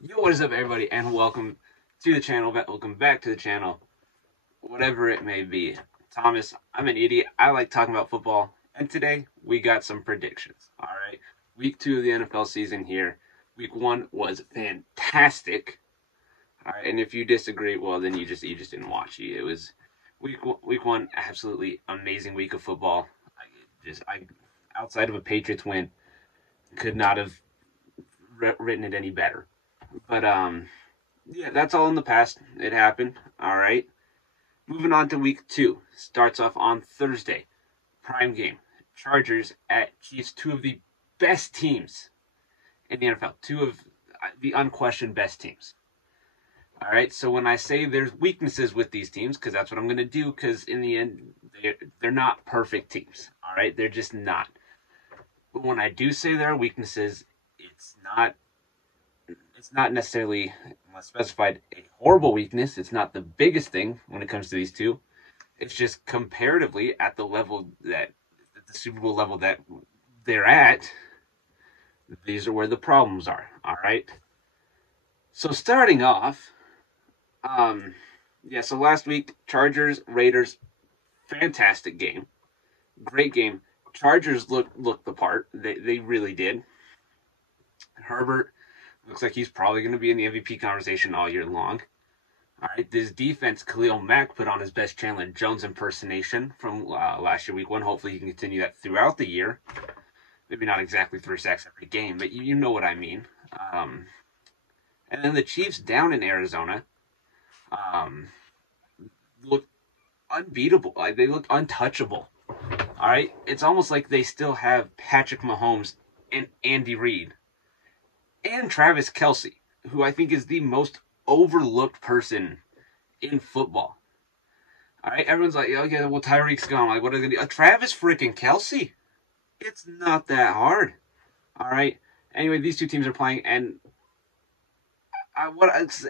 Yo, what is up, everybody, and welcome to the channel. Welcome back to the channel, whatever it may be. Thomas, I'm an idiot. I like talking about football, and today we got some predictions. All right, week 2 of the NFL season here. Week 1 was fantastic. All right, and if you disagree, well, then you just didn't watch. It was week 1, absolutely amazing week of football. I outside of a Patriots win, could not have written it any better. But yeah, that's all in the past. It happened. All right. Moving on to week 2. Starts off on Thursday. Prime game. Chargers at Chiefs, two of the best teams in the NFL. Two of the unquestioned best teams. All right. So when I say there's weaknesses with these teams, because that's what I'm going to do, because in the end, they're not perfect teams. All right. They're just not. But when I do say there are weaknesses, it's not necessarily, unless specified, a horrible weakness. It's not the biggest thing when it comes to these two. It's just comparatively at the level at the Super Bowl level that they're at, these are where the problems are. All right. So starting off, yeah. So last week, Chargers Raiders, fantastic game, great game. Chargers looked the part. They really did. Herbert looks like he's probably going to be in the MVP conversation all year long. All right, this defense, Khalil Mack put on his best Chandler Jones impersonation from last year, week 1. Hopefully, he can continue that throughout the year. Maybe not exactly 3 sacks every game, but you know what I mean. Um, and then the Chiefs down in Arizona um, look unbeatable. Like, they look untouchable. All right, it's almost like they still have Patrick Mahomes and Andy Reid and Travis Kelce, who I think is the most overlooked person in football. All right, everyone's like, okay, well, Tyreek's gone. Like, what are they going to do? Travis freaking Kelce. It's not that hard. All right. Anyway, these two teams are playing, and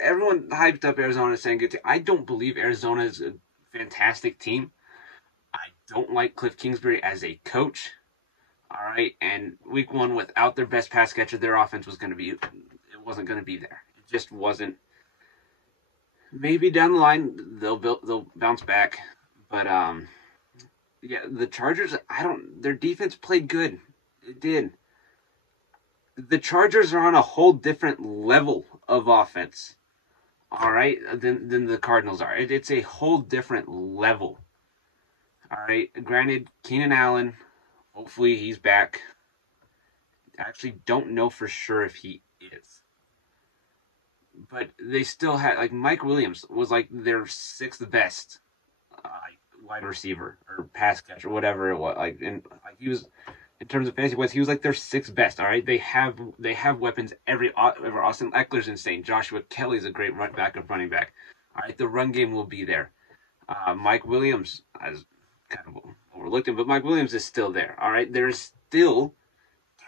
everyone hyped up Arizona saying good team. I don't believe Arizona is a fantastic team. I don't like Cliff Kingsbury as a coach. All right, and week 1 without their best pass catcher, their offense wasn't going to be there. It just wasn't. Maybe down the line they'll bounce back, but yeah, the Chargers. Their defense played good. It did. The Chargers are on a whole different level of offense. All right, than the Cardinals are. It's a whole different level. All right. Granted, Keenan Allen. Hopefully he's back. I actually don't know for sure if he is. But they still had, like, Mike Williams was like their 6th best uh, wide receiver or pass catcher, whatever it was. He was, in terms of fantasy points, he was like their 6th best. All right, they have weapons. Every Austin Eckler's insane. Joshua Kelly's a great backup running back. All right, the run game will be there. Mike Williams has kind of overlooked him, but Mike Williams is still there. All right, there's still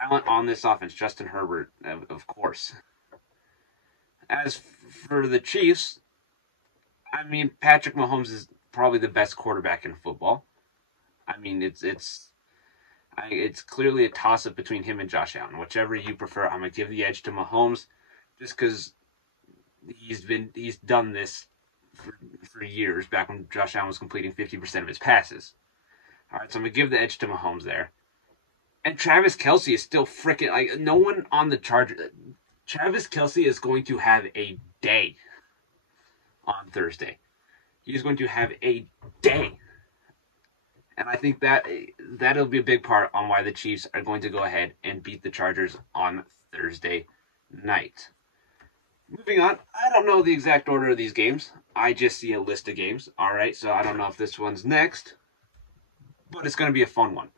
talent on this offense. Justin Herbert, of course. As for the Chiefs, I mean, Patrick Mahomes is probably the best quarterback in football. I mean, it's clearly a toss up between him and Josh Allen. Whichever you prefer, I'm gonna give the edge to Mahomes, just because he's done this for years. Back when Josh Allen was completing 50% of his passes. All right, so I'm gonna give the edge to Mahomes there. And Travis Kelce is still freaking, like, no one on the Chargers. Travis Kelce is going to have a day on Thursday. He's going to have a day. And I think that'll be a big part on why the Chiefs are going to go ahead and beat the Chargers on Thursday night. Moving on, I don't know the exact order of these games. I just see a list of games. All right, so I don't know if this one's next, but it's going to be a fun one.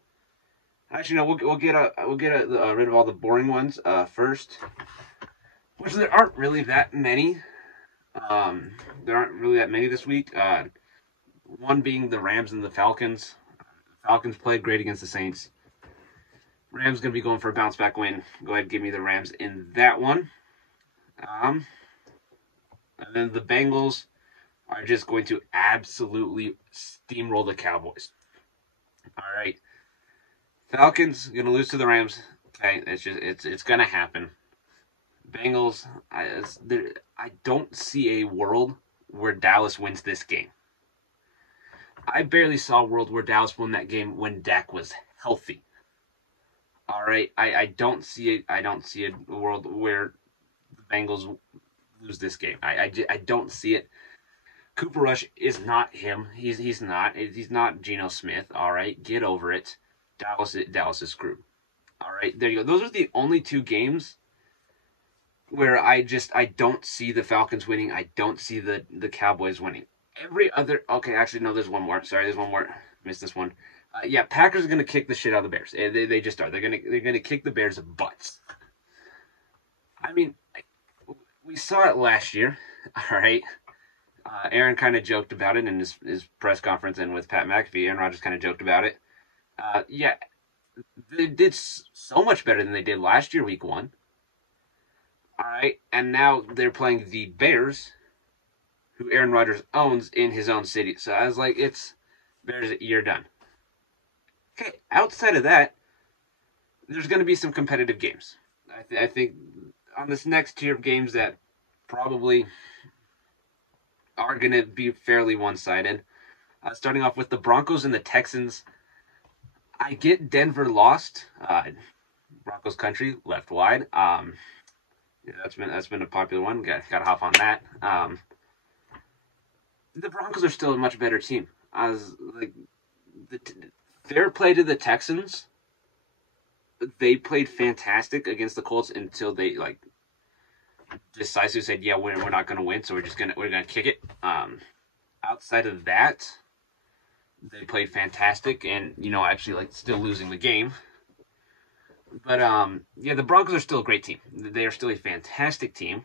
Actually, no, we'll get rid of all the boring ones first, which there aren't really that many. There aren't really that many this week. One being the Rams and the Falcons. Falcons played great against the Saints. Rams going to be going for a bounce back win. Go ahead, give me the Rams in that one. And then the Bengals are just going to absolutely steamroll the Cowboys. All right. Falcons going to lose to the Rams. Okay, it's going to happen. Bengals, I don't see a world where Dallas wins this game. I barely saw a world where Dallas won that game when Dak was healthy. All right, I don't see it. I don't see a world where the Bengals lose this game. I don't see it. Cooper Rush is not him. He's not Geno Smith. All right, get over it. Dallas is screwed. All right, there you go. Those are the only two games where I don't see the Falcons winning. I don't see the Cowboys winning. Every other, okay, actually no, there's one more. Sorry, there's one more. Missed this one. Yeah, Packers are gonna kick the shit out of the Bears. They just are. They're gonna kick the Bears' butts. I mean, we saw it last year. All right. Aaron kind of joked about it in his press conference and with Pat McAfee. Aaron Rodgers kind of joked about it. Yeah, they did so much better than they did last year, week 1. All right, and now they're playing the Bears, who Aaron Rodgers owns in his own city. So I was like, it's Bears, you're done. Okay, outside of that, there's going to be some competitive games. I think on this next tier of games that probably are going to be fairly one-sided. Starting off with the Broncos and the Texans. I get Denver lost. Broncos country, left wide. Yeah, that's been a popular one. Got to hop on that. The Broncos are still a much better team. Fair play to the Texans. They played fantastic against the Colts until they decisively said, "Yeah, we're not going to win, so we're gonna kick it." Outside of that, they played fantastic, and actually still losing the game. But yeah, the Broncos are still a great team. They are still a fantastic team.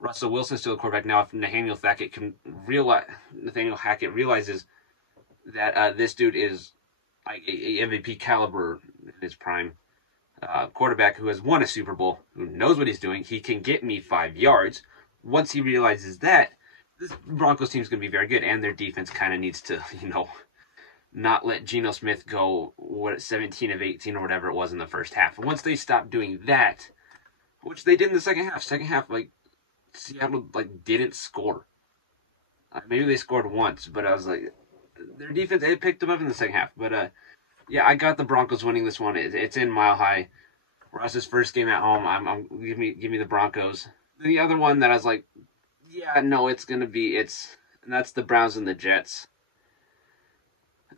Russell Wilson's still a quarterback now. If Nathaniel Hackett realizes that this dude is like a MVP caliber in his prime. Quarterback who has won a Super Bowl, who knows what he's doing. He can get me 5 yards. Once he realizes that, this Broncos team is going to be very good, and their defense kind of needs to, not let Geno Smith go 17 of 18 or whatever it was in the first half. Once they stop doing that, which they did in the second half. Seattle didn't score. Maybe they scored once, but I was like, their defense, they picked them up in the second half. But yeah, I got the Broncos winning this one. It's in Mile High. Russ's first game at home. Give me the Broncos. The other one that I was like, yeah, no, and that's the Browns and the Jets.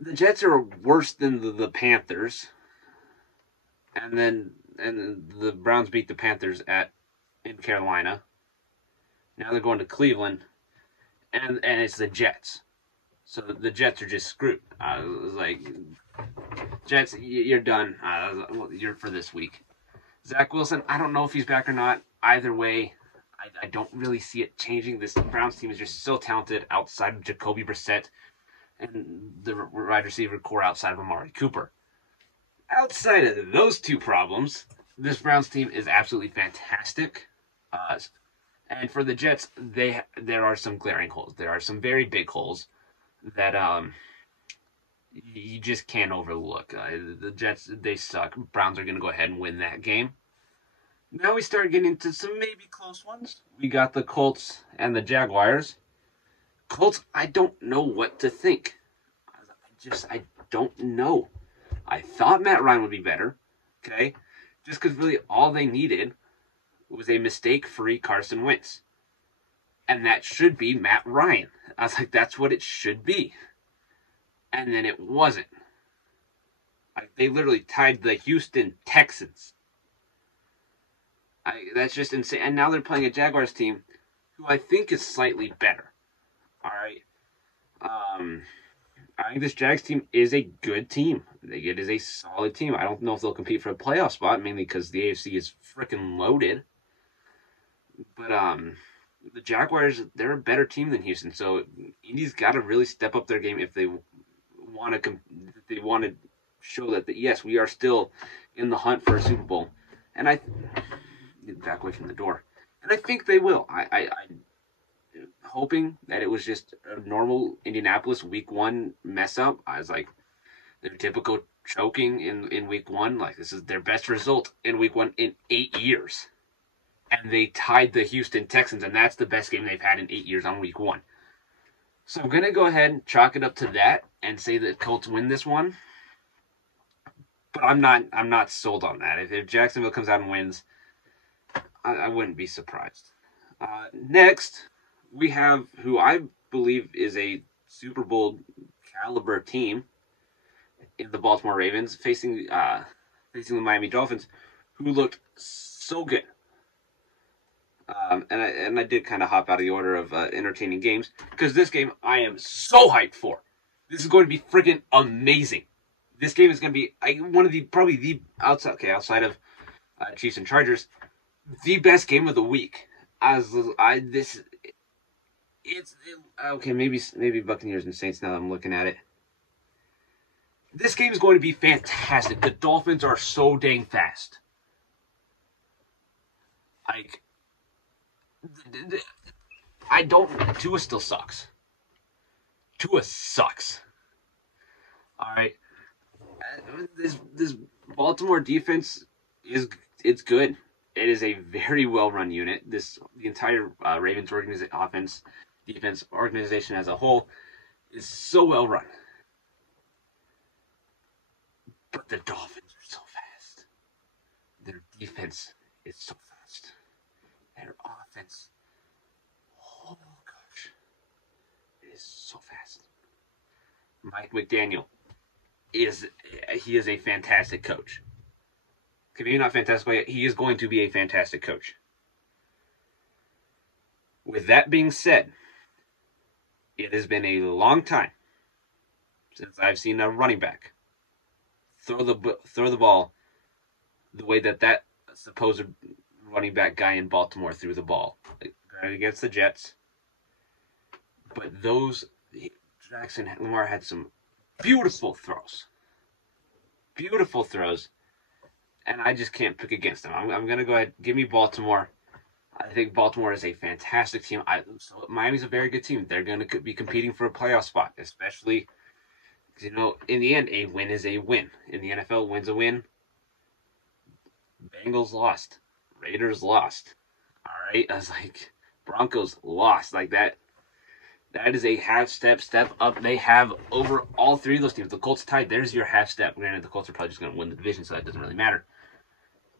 The Jets are worse than the Panthers, and the Browns beat the Panthers in Carolina. Now they're going to Cleveland, and it's the Jets. So the Jets are just screwed. I was like, Jets, you're done. You're for this week. Zach Wilson, I don't know if he's back or not. Either way, I don't really see it changing. This Browns team is just so talented outside of Jacoby Brissett and the wide receiver core outside of Amari Cooper. Outside of those two problems, this Browns team is absolutely fantastic. And for the Jets, there are some glaring holes. There are some very big holes that you just can't overlook. The Jets, they suck. Browns are going to go ahead and win that game. Now we start getting into some maybe close ones. We got the Colts and the Jaguars. Colts, I don't know what to think. I don't know. I thought Matt Ryan would be better, okay? Just because really all they needed was a mistake-free Carson Wentz. And that should be Matt Ryan. I was like, that's what it should be. And then it wasn't. They literally tied the Houston Texans. That's just insane. And now they're playing a Jaguars team who I think is slightly better. All right. I think this Jags team is a good team. It is a solid team. I don't know if they'll compete for a playoff spot, mainly because the AFC is freaking loaded. But the Jaguars, they're a better team than Houston. So Indy's got to really step up their game if they want to show that yes, we are still in the hunt for a Super Bowl. And I get back away from the door. And I think they will. I hoping that it was just a normal Indianapolis week 1 mess up. I was like, their typical choking in week 1. Like, this is their best result in week 1 in 8 years. and they tied the Houston Texans, and that's the best game they've had in 8 years on week 1. So I'm going to go ahead and chalk it up to that and say that Colts win this one. But I'm not sold on that. If Jacksonville comes out and wins, I wouldn't be surprised. Next, we have who I believe is a Super Bowl caliber team in the Baltimore Ravens facing the Miami Dolphins, who looked so good. And I did kind of hop out of the order of entertaining games because this game I am so hyped for. This is going to be freaking amazing. This game is going to be one of the probably the outside of Chiefs and Chargers, the best game of the week. Maybe Buccaneers and Saints now that I'm looking at it. This game is going to be fantastic. The Dolphins are so dang fast. Tua still sucks. Tua sucks. All right. This Baltimore defense it's good. It is a very well run unit. The entire Ravens defense organization as a whole is so well run. But the Dolphins are so fast. Their defense is so fast. Their offense, oh gosh, it is so fast. Mike McDaniel is a fantastic coach. Maybe not fantastic, but he is going to be a fantastic coach. With that being said, it has been a long time since I've seen a running back throw the ball the way that supposed running back guy in Baltimore threw the ball against the Jets. But Lamar had some beautiful throws, and I just can't pick against them. I'm going to go ahead, give me Baltimore. I think Baltimore is a fantastic team. Miami's a very good team. They're going to be competing for a playoff spot, especially, in the end, a win is a win. In the NFL, win's a win. Bengals lost. Raiders lost. All right? I was like, Broncos lost. Like that. That is a step up they have over all three of those teams. The Colts tied. There's your half step. Granted, the Colts are probably just going to win the division, so that doesn't really matter.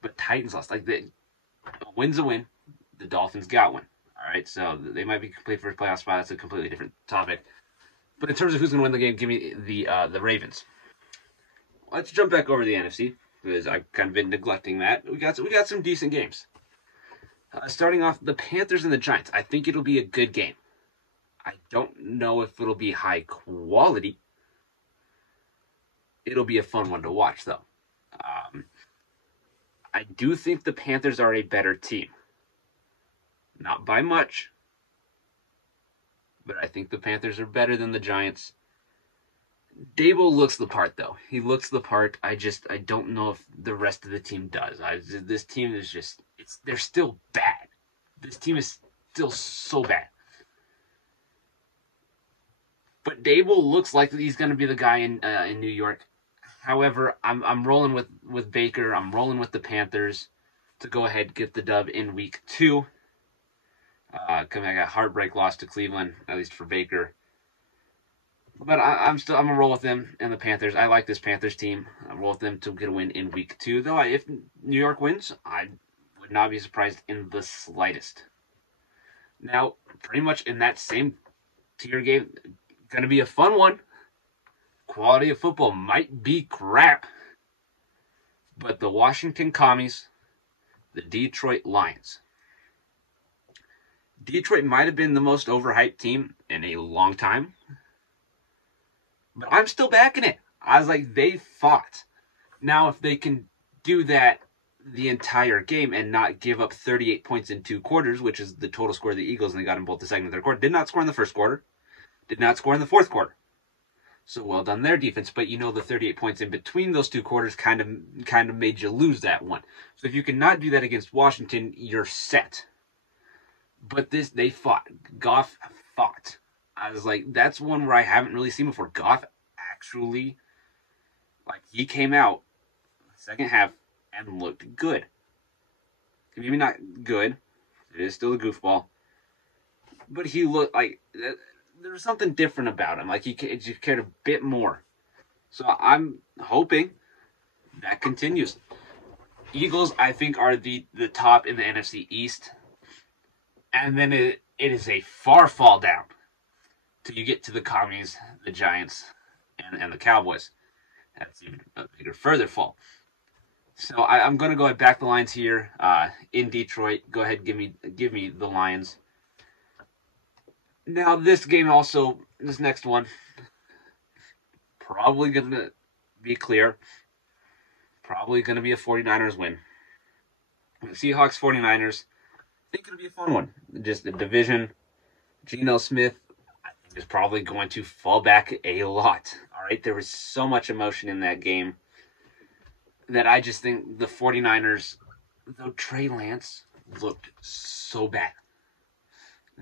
But Titans lost. Like, a win's a win. The Dolphins got one. All right? So they might be complete for a playoff spot. That's a completely different topic. But in terms of who's going to win the game, give me the Ravens. Let's jump back over to the NFC, because I've kind of been neglecting that. We got some decent games. Starting off, the Panthers and the Giants. I think it'll be a good game. I don't know if it'll be high quality. It'll be a fun one to watch, though. I do think the Panthers are a better team. Not by much, but I think the Panthers are better than the Giants. Dable looks the part, though. He looks the part. I don't know if the rest of the team does. This team is they're still bad. This team is still so bad. But Dable looks like he's going to be the guy in New York. However, I'm rolling with Baker. I'm rolling with the Panthers to go ahead and get the dub in week 2. I got a heartbreak loss to Cleveland, at least for Baker. But I'm gonna roll with them and the Panthers. I like this Panthers team. I roll with them to get a win in week 2. Though if New York wins, I would not be surprised in the slightest. Now, pretty much in that same tier game, gonna be a fun one. Quality of football might be crap, but the Washington Commies, the Detroit Lions. Detroit might have been the most overhyped team in a long time, but I'm still backing it. I was like, they fought. Now, if they can do that the entire game and not give up 38 points in 2 quarters, which is the total score of the Eagles, and they got in both the second and third quarter, did not score in the first quarter, did not score in the fourth quarter. So well done their defense, but the 38 points in between those 2 quarters kind of made you lose that one. So if you cannot do that against Washington, you're set. But they fought. Goff fought. I was like, that's one where I haven't really seen before. Goff actually, he came out second half and looked good. Maybe not good. It is still a goofball. But he looked like there was something different about him. Like he cared a bit more. So I'm hoping that continues. Eagles, I think, are the top in the NFC East. And then it is a far fall down till you get to the Commies, the Giants, and the Cowboys. That's even a bigger, further fall. So I'm going to go ahead back the lines here in Detroit. Go ahead, give me the Lions. Now this game also, this next one, probably going to be clear. Probably going to be a 49ers win. Seahawks 49ers. I think it'll be a fun one. Just the division. Geno Smith, I think, is probably going to fall back a lot. All right, there was so much emotion in that game that I just think the 49ers, though Trey Lance looked so bad.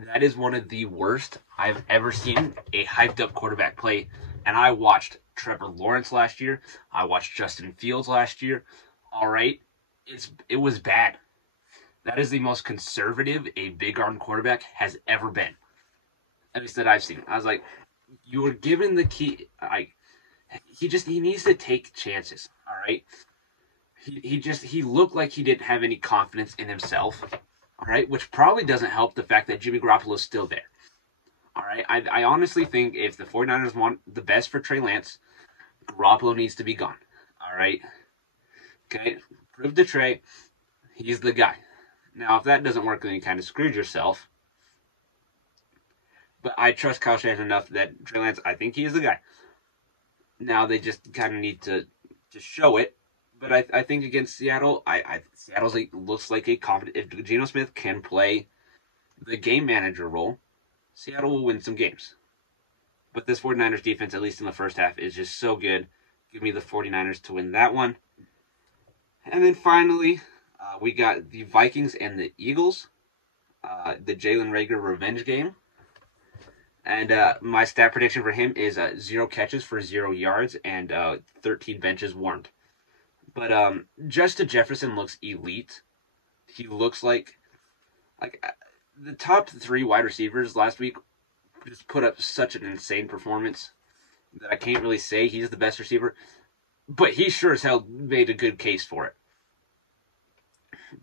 That is one of the worst I've ever seen a hyped up quarterback play. And I watched Trevor Lawrence last year. I watched Justin Fields last year. All right, it was bad. That is the most conservative a big arm quarterback has ever been. At least that I've seen. I was like, you were given the key. He needs to take chances. All right. He looked like he didn't have any confidence in himself. All right, which probably doesn't help the fact that Jimmy Garoppolo is still there. All right, I honestly think if the 49ers want the best for Trey Lance, Garoppolo needs to be gone. All right. Okay, prove to Trey he's the guy. Now, if that doesn't work, then you kind of screwed yourself. But I trust Kyle Shanahan enough that Trey Lance, I think he is the guy. Now they just kind of need to show it. But I think against Seattle, Seattle's looks like a confident. If Geno Smith can play the game manager role, Seattle will win some games. But this 49ers defense, at least in the first half, is just so good. Give me the 49ers to win that one. And then finally, we got the Vikings and the Eagles. The Jalen Reagor revenge game. And my stat prediction for him is 0 catches for 0 yards and 13 benches warmed. But Justin Jefferson looks elite. He looks like the top 3 wide receivers last week just put up such an insane performance that I can't really say he's the best receiver. But he sure as hell made a good case for it.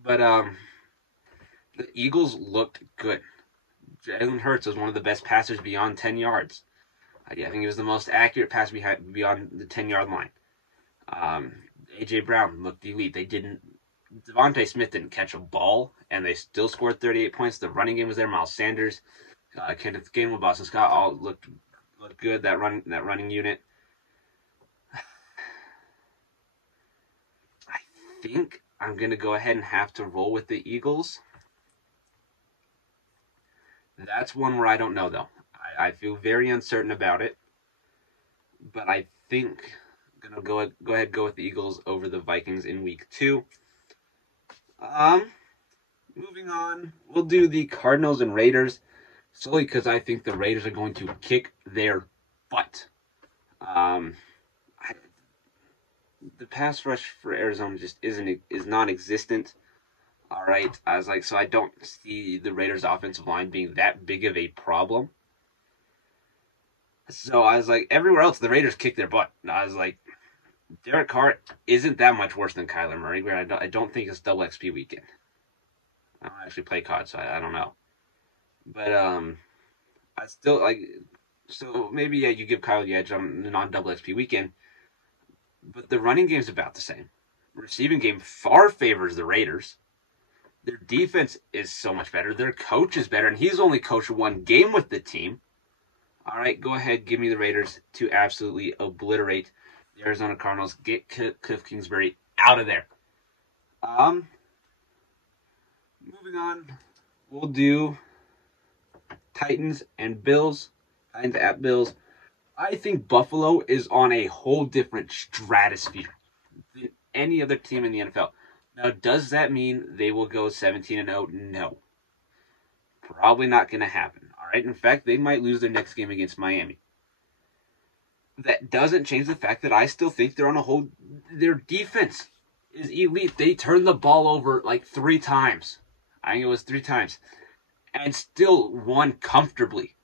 But the Eagles looked good. Jalen Hurts was one of the best passers beyond 10 yards. I think he was the most accurate pass beyond the 10-yard line. A.J. Brown looked elite. Devontae Smith didn't catch a ball, and they still scored 38 points. The running game was there. Miles Sanders, Kenneth Gainwell, Boston Scott all looked good. That running unit. I think I'm going to go ahead and have to roll with the Eagles. That's one where I don't know, though. I feel very uncertain about it. But I think I'm going to go ahead and go with the Eagles over the Vikings in week 2. Moving on, we'll do the Cardinals and Raiders, solely because I think the Raiders are going to kick their butt. The pass rush for Arizona just is non-existent. All right, so I don't see the Raiders' offensive line being that big of a problem. So I was like, everywhere else, the Raiders kick their butt. And I was like, Derek Carr isn't that much worse than Kyler Murray, but I don't think it's double XP weekend. I don't actually play COD, so I don't know. But I still so maybe you give Kyler the edge on the non-double XP weekend, but the running game's about the same. Receiving game far favors the Raiders. Their defense is so much better. Their coach is better, and he's only coached 1 game with the team. All right, go ahead, give me the Raiders to absolutely obliterate the Arizona Cardinals. Get Cliff Kingsbury out of there. Moving on, we'll do Titans and Bills. Titans at Bills. I think Buffalo is on a whole different stratosphere than any other team in the NFL. Now, does that mean they will go 17-0? No. Probably not going to happen. All right. In fact, they might lose their next game against Miami. That doesn't change the fact that I still think they're on a whole. Their defense is elite. They turned the ball over like 3 times. I think it was 3 times. And still won comfortably.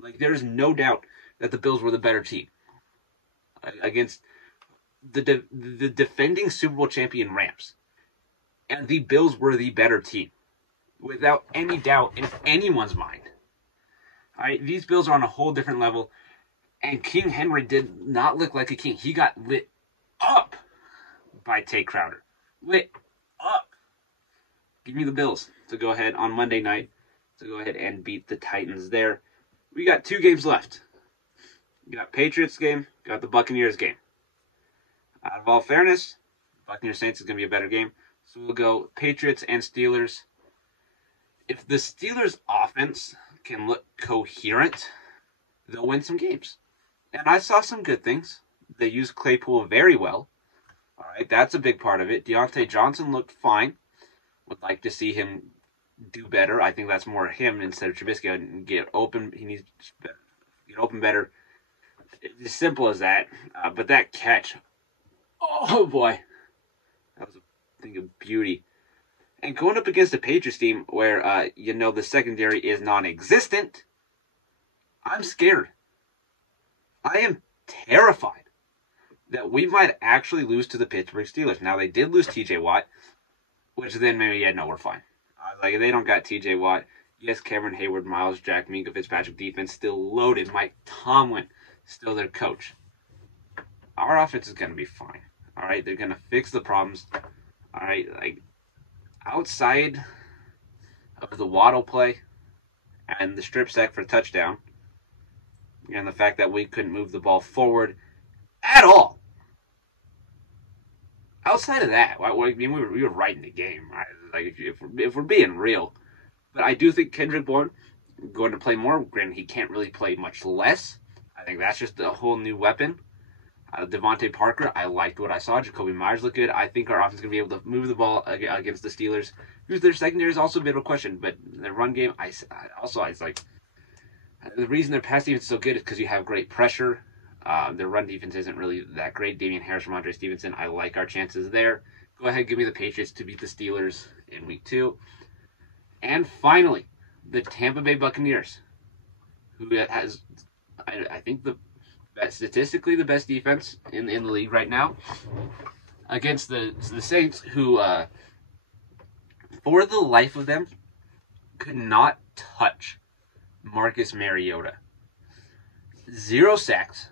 Like, there's no doubt that the Bills were the better team against the defending Super Bowl champion Rams. And the Bills were the better team, without any doubt in anyone's mind. All right, these Bills are on a whole different level, and King Henry did not look like a king. He got lit up by Tay Crowder. Lit up. Give me the Bills to go ahead on Monday night to go ahead and beat the Titans there. We got 2 games left. You got Patriots game, got the Buccaneers game. Out of all fairness, Buccaneers Saints is going to be a better game. So we'll go Patriots and Steelers. If the Steelers offense can look coherent, they'll win some games. And I saw some good things. They used Claypool very well. All right, that's a big part of it. Deontay Johnson looked fine. Would like to see him do better. I think that's more him instead of Trubisky. And get open. He needs to get open better. It's as simple as that. But that catch, oh boy, that was a thing of beauty. And going up against the Patriots team where the secondary is non-existent, I'm scared. I am terrified that we might actually lose to the Pittsburgh Steelers. Now, they did lose T.J. Watt, which then maybe, we're fine. Like, they don't got T.J. Watt. Yes, Cameron Hayward, Miles Jack, Minka Fitzpatrick defense still loaded. Mike Tomlin still their coach. Our offense is going to be fine. All right, they're going to fix the problems. All right, like, outside of the Waddle play and the strip sack for a touchdown, and the fact that we couldn't move the ball forward at all. Outside of that, we were right in the game. Right? Like, if we're being real. But I do think Kendrick Bourne going to play more. Granted, he can't really play much less. I think that's just a whole new weapon. Devontae Parker, I liked what I saw. Jacoby Myers looked good. I think our offense is going to be able to move the ball against the Steelers. Their secondary is also a bit of a question, but their run game, it's like, the reason their pass defense is so good is because you have great pressure. Their run defense isn't really that great. Damian Harris from Andre Stevenson, I like our chances there. Go ahead, give me the Patriots to beat the Steelers in week 2. And finally, the Tampa Bay Buccaneers, who has, I think, statistically the best defense in the league right now, against the Saints, who, for the life of them, could not touch Marcus Mariota. 0 sacks,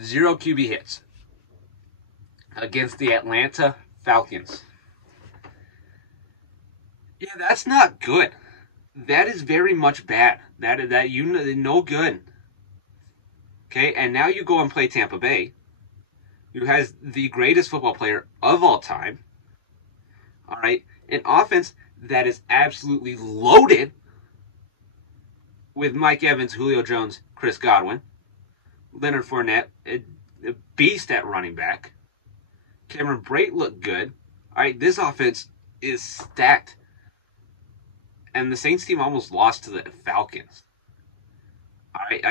0 QB hits against the Atlanta Falcons. Yeah, that's not good. That is very much bad. That no good. Okay, and now you go and play Tampa Bay, who has the greatest football player of all time. All right, an offense that is absolutely loaded with Mike Evans, Julio Jones, Chris Godwin, Leonard Fournette, a beast at running back. Cameron Brate looked good. All right, this offense is stacked. And the Saints team almost lost to the Falcons. All right,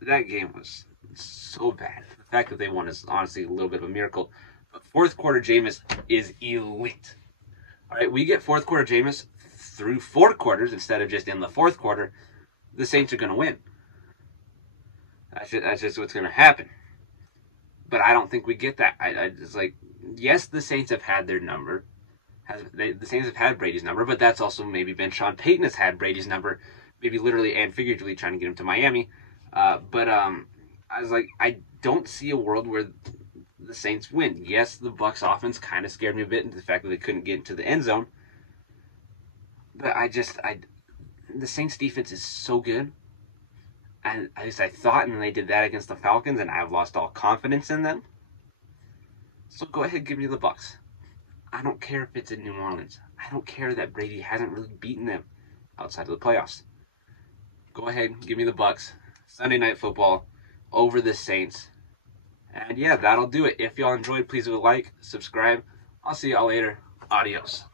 that game was so bad. The fact that they won is honestly a little bit of a miracle. But fourth quarter Jameis is elite. All right, we get fourth quarter Jameis through 4 quarters instead of just in the fourth quarter. The Saints are going to win. That's just what's going to happen. But I don't think we get that. I just like, yes, the Saints have had their number. The Saints have had Brady's number, but that's also maybe been Sean Payton has had Brady's number, maybe literally and figuratively trying to get him to Miami. But I was like, I don't see a world where the Saints win. Yes, the Bucs offense kind of scared me a bit into the fact that they couldn't get into the end zone. But the Saints defense is so good. And at least I thought, and then they did that against the Falcons, and I've lost all confidence in them. So go ahead, give me the Bucs. I don't care if it's in New Orleans. I don't care that Brady hasn't really beaten them outside of the playoffs. Go ahead, give me the Bucs. Sunday Night Football over the Saints. And yeah, that'll do it. If y'all enjoyed, please leave a like, subscribe. I'll see y'all later. Adios.